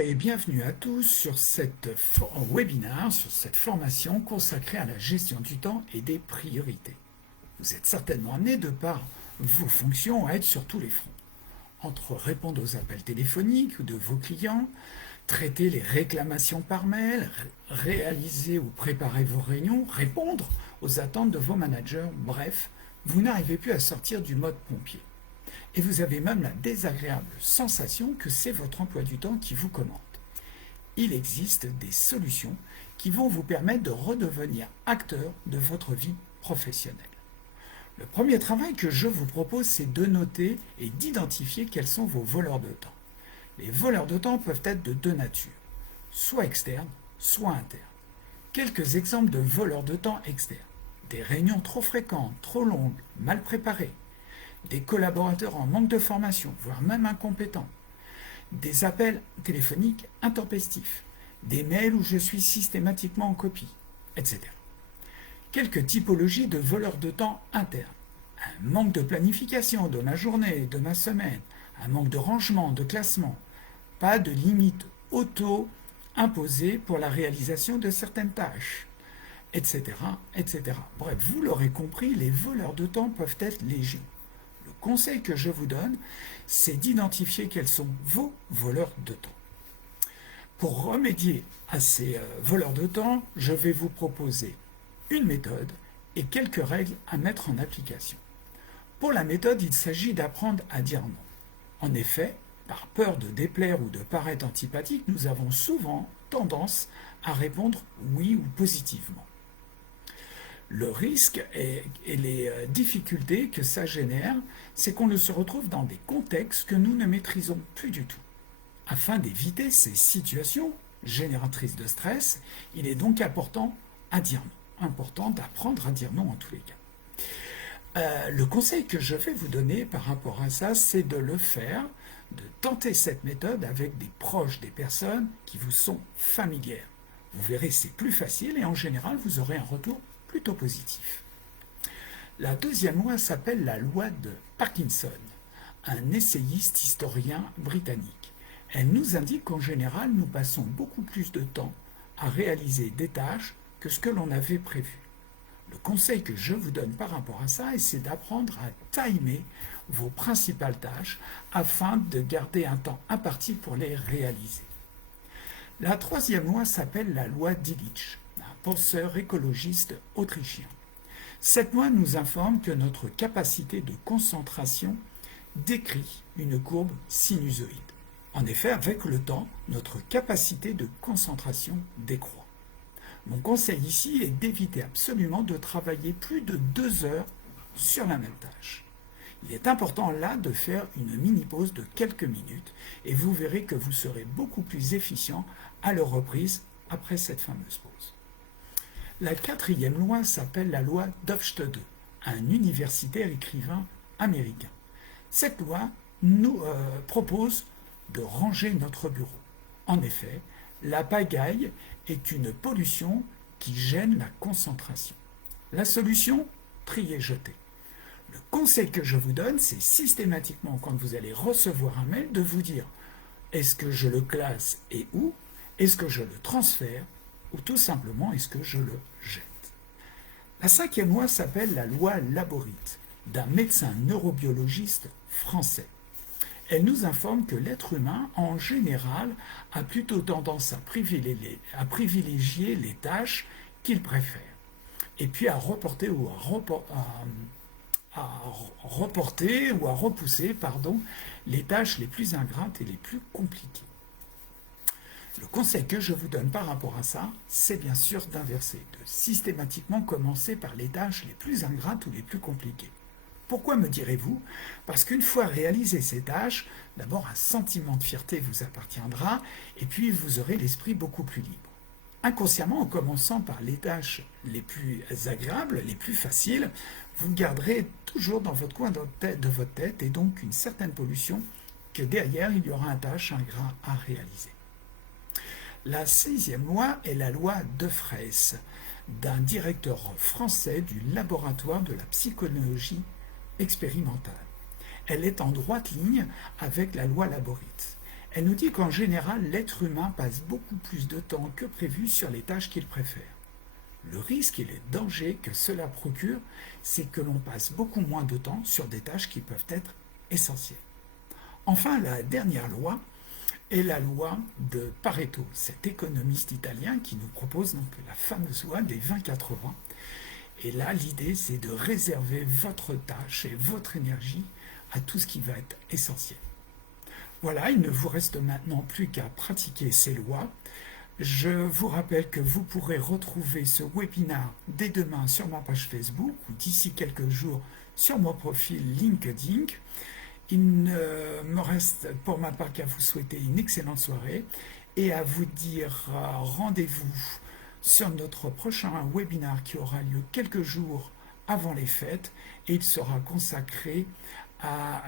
Et bienvenue à tous sur webinaire, sur cette formation consacrée à la gestion du temps et des priorités. Vous êtes certainement amené de par vos fonctions à être sur tous les fronts. Entre répondre aux appels téléphoniques de vos clients, traiter les réclamations par mail, réaliser ou préparer vos réunions, répondre aux attentes de vos managers, bref, vous n'arrivez plus à sortir du mode pompier. Et vous avez même la désagréable sensation que c'est votre emploi du temps qui vous commande. Il existe des solutions qui vont vous permettre de redevenir acteur de votre vie professionnelle. Le premier travail que je vous propose, c'est de noter et d'identifier quels sont vos voleurs de temps. Les voleurs de temps peuvent être de deux natures, soit externes, soit internes. Quelques exemples de voleurs de temps externes. Des réunions trop fréquentes, trop longues, mal préparées, des collaborateurs en manque de formation, voire même incompétents, des appels téléphoniques intempestifs, des mails où je suis systématiquement en copie, etc. Quelques typologies de voleurs de temps internes. Un manque de planification de ma journée, de ma semaine, un manque de rangement, de classement, pas de limite auto-imposée pour la réalisation de certaines tâches, etc., etc. Bref, vous l'aurez compris, les voleurs de temps peuvent être légion. Le conseil que je vous donne, c'est d'identifier quels sont vos voleurs de temps. Pour remédier à ces voleurs de temps, je vais vous proposer une méthode et quelques règles à mettre en application. Pour la méthode, il s'agit d'apprendre à dire non. En effet, par peur de déplaire ou de paraître antipathique, nous avons souvent tendance à répondre oui ou positivement. Le risque et les difficultés que ça génère, c'est qu'on se retrouve dans des contextes que nous ne maîtrisons plus du tout. Afin d'éviter ces situations génératrices de stress, il est donc important d'apprendre à dire non en tous les cas. Le conseil que je vais vous donner par rapport à ça, c'est de le faire, de tenter cette méthode avec des proches, des personnes qui vous sont familières. Vous verrez, c'est plus facile et en général, vous aurez un retour plutôt positif. La deuxième loi s'appelle la loi de Parkinson, un essayiste historien britannique. Elle nous indique qu'en général, nous passons beaucoup plus de temps à réaliser des tâches que ce que l'on avait prévu. Le conseil que je vous donne par rapport à ça, c'est d'apprendre à timer vos principales tâches afin de garder un temps imparti pour les réaliser. La troisième loi s'appelle la loi d'Illich, un penseur écologiste autrichien. Cette loi nous informe que notre capacité de concentration décrit une courbe sinusoïde. En effet, avec le temps, notre capacité de concentration décroît. Mon conseil ici est d'éviter absolument de travailler plus de 2 heures sur la même tâche. Il est important là de faire une mini-pause de quelques minutes et vous verrez que vous serez beaucoup plus efficient à leur reprise après cette fameuse pause. La quatrième loi s'appelle la loi d'Hofstede, un universitaire écrivain américain. Cette loi nous propose de ranger notre bureau. En effet, la pagaille est une pollution qui gêne la concentration. La solution, trier-jeter. Le conseil que je vous donne, c'est systématiquement, quand vous allez recevoir un mail, de vous dire est-ce que je le classe et où? Est-ce que je le transfère? Ou tout simplement, est-ce que je le jette? La cinquième loi s'appelle la loi Laborite, d'un médecin neurobiologiste français. Elle nous informe que l'être humain, en général, a plutôt tendance à privilégier les tâches qu'il préfère, et puis à reporter ou à repousser les tâches les plus ingrates et les plus compliquées. Le conseil que je vous donne par rapport à ça, c'est bien sûr d'inverser, de systématiquement commencer par les tâches les plus ingrates ou les plus compliquées. Pourquoi, me direz-vous? Parce qu'une fois réalisées ces tâches, d'abord un sentiment de fierté vous appartiendra et puis vous aurez l'esprit beaucoup plus libre. Inconsciemment, en commençant par les tâches les plus agréables, les plus faciles, vous garderez toujours dans votre coin de votre tête et donc une certaine pollution que derrière il y aura un tâche ingrat à réaliser. La sixième loi est la loi de Fraisse, d'un directeur français du laboratoire de la psychologie expérimentale. Elle est en droite ligne avec la loi Laborite. Elle nous dit qu'en général, l'être humain passe beaucoup plus de temps que prévu sur les tâches qu'il préfère. Le risque et le danger que cela procure, c'est que l'on passe beaucoup moins de temps sur des tâches qui peuvent être essentielles. Enfin, la dernière loi est la loi de Pareto, cet économiste italien qui nous propose donc la fameuse loi des 20-80. Et là, l'idée, c'est de réserver votre tâche et votre énergie à tout ce qui va être essentiel. Voilà, il ne vous reste maintenant plus qu'à pratiquer ces lois. Je vous rappelle que vous pourrez retrouver ce webinaire dès demain sur ma page Facebook ou d'ici quelques jours sur mon profil LinkedIn. Il ne me reste pour ma part qu'à vous souhaiter une excellente soirée et à vous dire rendez-vous sur notre prochain webinaire qui aura lieu quelques jours avant les fêtes et il sera consacré à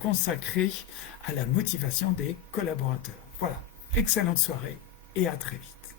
consacré à la motivation des collaborateurs. Voilà, excellente soirée et à très vite.